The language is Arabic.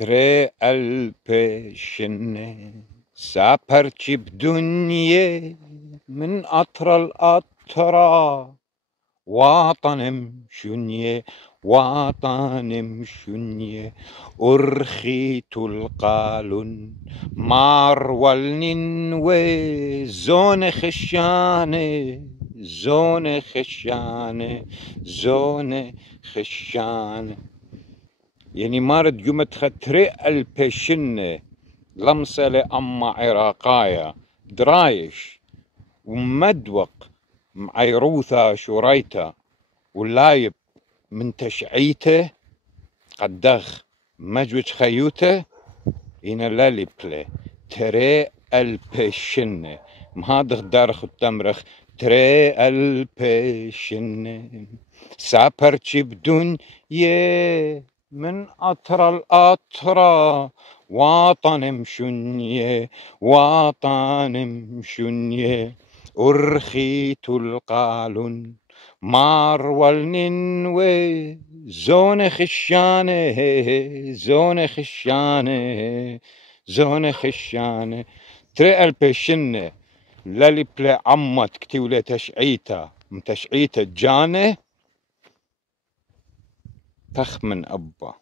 تري البشنة سافرتي بدنيا من أطرى الأطرى وطن مشنية وطن مشنية أرخيت القالون مار والننوي زون خشانة زون خشانة زون خشانة يعني مارد قمت خطري البشنة لمسة أما عراقايا درايش ومدوق معيروثة شوريته واللايب من تشعيته قدخ مجوج خيوته إنا لالي بلي تري البشنة مهادخ دارخ التمرخ تري البشنة سافرتي بدنيا من أطرى الأطرى وطن مشنية وطن مشنية أرخيت القالون مار والننوي زون خشانة زون خشانة زون خشانة تري البشنة للي بلا عمت كتولة تشعيته متشعيته جانه تخ من أبا